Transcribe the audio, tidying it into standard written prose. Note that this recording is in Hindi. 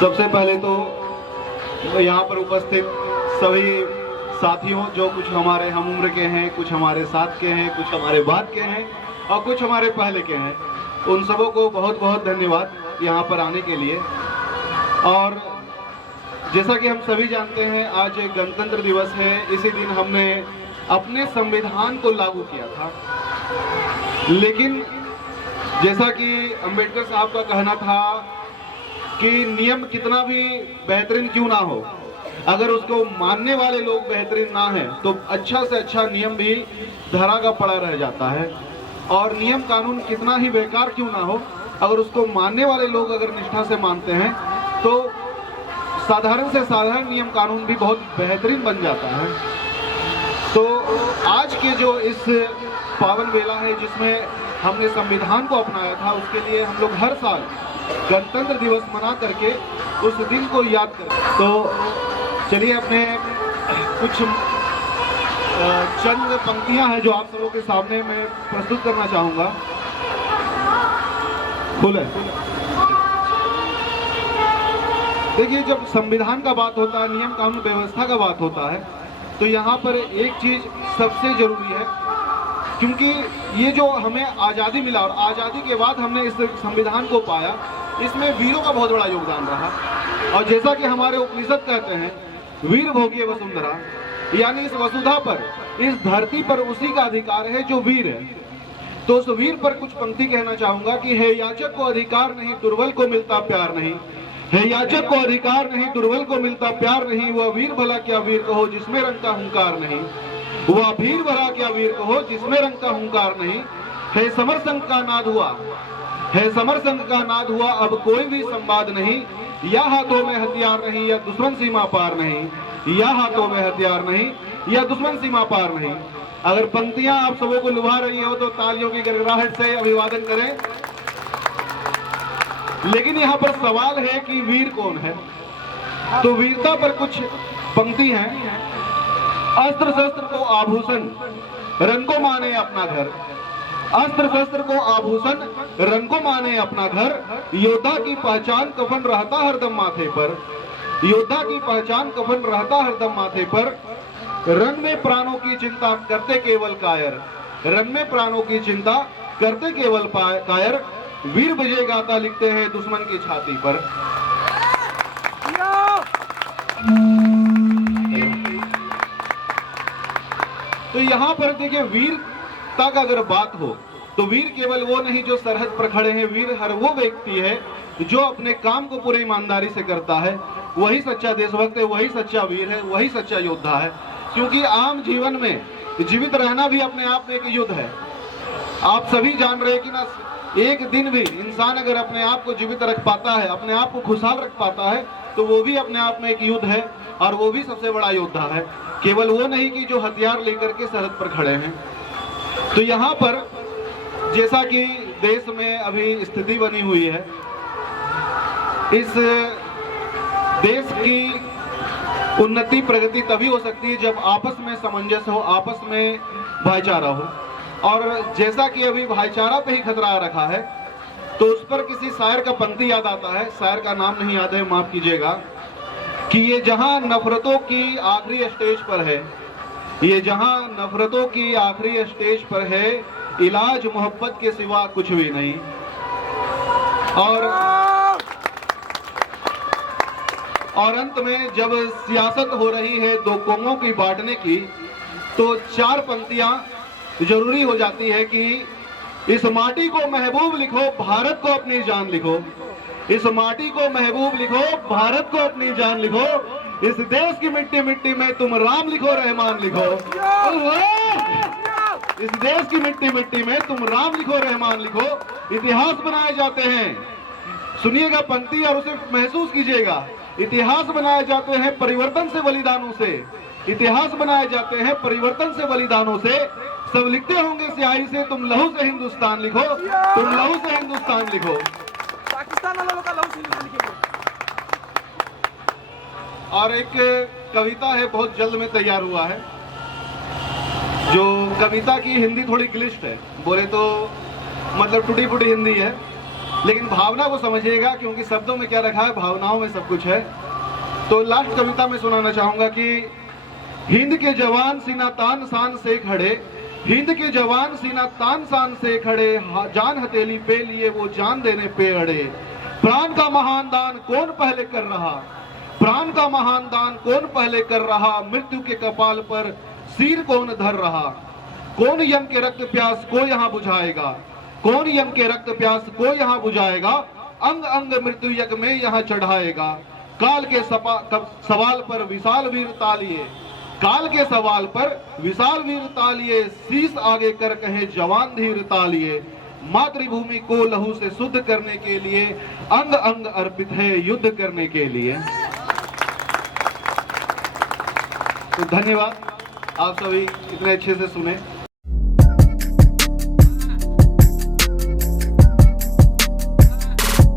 सबसे पहले तो यहाँ पर उपस्थित सभी साथियों, जो कुछ हमारे हम उम्र के हैं, कुछ हमारे साथ के हैं, कुछ हमारे बाद के हैं और कुछ हमारे पहले के हैं, उन सबों को बहुत बहुत धन्यवाद यहाँ पर आने के लिए। और जैसा कि हम सभी जानते हैं, आज गणतंत्र दिवस है। इसी दिन हमने अपने संविधान को लागू किया था, लेकिन जैसा कि अंबेडकर साहब का कहना था कि नियम कितना भी बेहतरीन क्यों ना हो, अगर उसको मानने वाले लोग बेहतरीन ना हैं तो अच्छा से अच्छा नियम भी धरा का पड़ा रह जाता है। और नियम कानून कितना ही बेकार क्यों ना हो, अगर उसको मानने वाले लोग अगर निष्ठा से मानते हैं तो साधारण से साधारण नियम कानून भी बहुत बेहतरीन बन जाता है। तो आज के जो इस पावन वेला है जिसमें हमने संविधान को अपनाया था, उसके लिए हम लोग हर साल गणतंत्र दिवस मना करके उस दिन को याद करते। तो चलिए अपने कुछ चंद पंक्तियां हैं जो आप सबों के सामने मैं प्रस्तुत करना चाहूंगा। खुले देखिए, जब संविधान का बात होता है, नियम कानून व्यवस्था का बात होता है, तो यहाँ पर एक चीज सबसे जरूरी है, क्योंकि ये जो हमें आज़ादी मिला और आज़ादी के बाद हमने इस संविधान को पाया, इसमें वीरों का बहुत बड़ा योगदान रहा। और जैसा कि हमारे उपनिषद कहते हैं, वीर भोग्य वसुंधरा, यानी इस वसुधा पर, इस धरती पर उसी का अधिकार है जो वीर है। तो उस वीर पर कुछ पंक्ति कहना चाहूंगा कि हे याचक को अधिकार नहीं, दुर्बल को मिलता प्यार नहीं। हे याचक को अधिकार नहीं, दुर्बल को मिलता प्यार नहीं। वह वीर भला क्या वीर कहो जिसमें रंग का हुंकार नहीं। वह वीर भला क्या वीर कहो जिसमें रंग का हुंकार नहीं। हे समर संघ का नाद हुआ, है समर संघ का नाद हुआ, अब कोई भी संवाद नहीं। या हाथों में हथियार नहीं, या दुश्मन सीमा पार नहीं। या हाथों में हथियार नहीं, या दुश्मन सीमा पार नहीं। अगर पंक्तियां आप सबों को लुभा रही हो तो तालियों की गड़गड़ाहट से अभिवादन करें। लेकिन यहाँ पर सवाल है कि वीर कौन है? तो वीरता पर कुछ पंक्ति हैं। अस्त्र शस्त्र को आभूषण, रंग को माने अपना घर। अस्त्र शस्त्र को आभूषण, रंग को माने अपना घर। योद्धा की पहचान कफन रहता हरदम माथे पर। योद्धा की पहचान कफन रहता हरदम माथे पर। रंग में प्राणों की चिंता करते केवल कायर। रंग में प्राणों की चिंता करते केवल कायर। वीर विजय गाथा लिखते हैं दुश्मन की छाती पर। तो यहाँ पर देखिए, वीरता का अगर बात हो तो वीर केवल वो नहीं जो सरहद पर खड़े हैं। वीर हर वो व्यक्ति है जो अपने काम को पूरी ईमानदारी से करता है। वही सच्चा देशभक्त है, वही सच्चा वीर है, वही सच्चा योद्धा है। क्योंकि आम जीवन में जीवित रहना भी अपने आप में एक युद्ध है। आप सभी जान रहे हैं कि ना, एक दिन भी इंसान अगर अपने आप को जीवित रख पाता है, अपने आप को खुशहाल रख पाता है, तो वो भी अपने आप में एक युद्ध है और वो भी सबसे बड़ा योद्धा है। केवल वो नहीं कि जो हथियार लेकर के सरहद पर खड़े हैं। तो यहाँ पर जैसा कि देश में अभी स्थिति बनी हुई है, इस देश की उन्नति प्रगति तभी हो सकती है जब आपस में सामंजस्य हो, आपस में भाईचारा हो। और जैसा कि अभी भाईचारा पे ही खतरा आ रखा है, तो उस पर किसी शायर का पंक्ति याद आता है। शायर का नाम नहीं याद है, माफ कीजिएगा, कि ये जहां नफरतों की आखिरी स्टेज पर है, ये जहां नफरतों की आखिरी स्टेज पर है, इलाज मोहब्बत के सिवा कुछ भी नहीं। और अंत में जब सियासत हो रही है दो कौमों की बांटने की, तो चार पंक्तियां जरूरी हो जाती है कि इस माटी को महबूब लिखो, भारत को अपनी जान लिखो। इस माटी को महबूब लिखो, भारत को अपनी जान लिखो। इस देश की मिट्टी मिट्टी में तुम राम लिखो, रहमान लिखो। इस देश की मिट्टी मिट्टी में तुम राम लिखो, रहमान लिखो। इतिहास बनाए जाते हैं, सुनिएगा पंक्ति और उसे महसूस कीजिएगा। इतिहास बनाए जाते हैं परिवर्तन से बलिदानों से। इतिहास बनाए जाते हैं परिवर्तन से बलिदानों से। सब लिखते होंगे स्याही से, तुम लहू से हिंदुस्तान लिखो, तुम लहू से हिंदुस्तान लिखो। पाकिस्तान वालों का लहू से हिंदुस्तान लिखो। और एक कविता है, बहुत जल्द में तैयार हुआ है, जो कविता की हिंदी थोड़ी क्लिष्ट है, बोले तो मतलब टूटी फूटी हिंदी है। लेकिन भावना को समझिएगा, क्योंकि शब्दों में क्या रखा है, भावनाओं में सब कुछ है। तो लास्ट कविता में सुनाना चाहूंगा कि हिंद के जवान सीना तान शान से खड़े, हिंद के जवान सीना तान शान से खड़े, जान हथेली पे लिए वो जान देने पे अड़े। प्राण का महान दान कौन पहले कर रहा, प्राण का महान दान कौन पहले कर रहा, मृत्यु के कपाल पर सिर कौन धर रहा। कौन यम के रक्त प्यास को यहाँ बुझाएगा, कौन यम के रक्त प्यास को यहाँ बुझाएगा, अंग अंग मृत्यु यज्ञ में यहाँ चढ़ाएगा। काल के सवाल पर विशाल वीर तालिए, काल के सवाल पर विशाल वीर तालिए, शीश आगे कर कहे जवान धीर तालिए। मातृभूमि को लहू से शुद्ध करने के लिए अंग अंग अर्पित है युद्ध करने के लिए। तो धन्यवाद, आप सभी इतने अच्छे से सुने।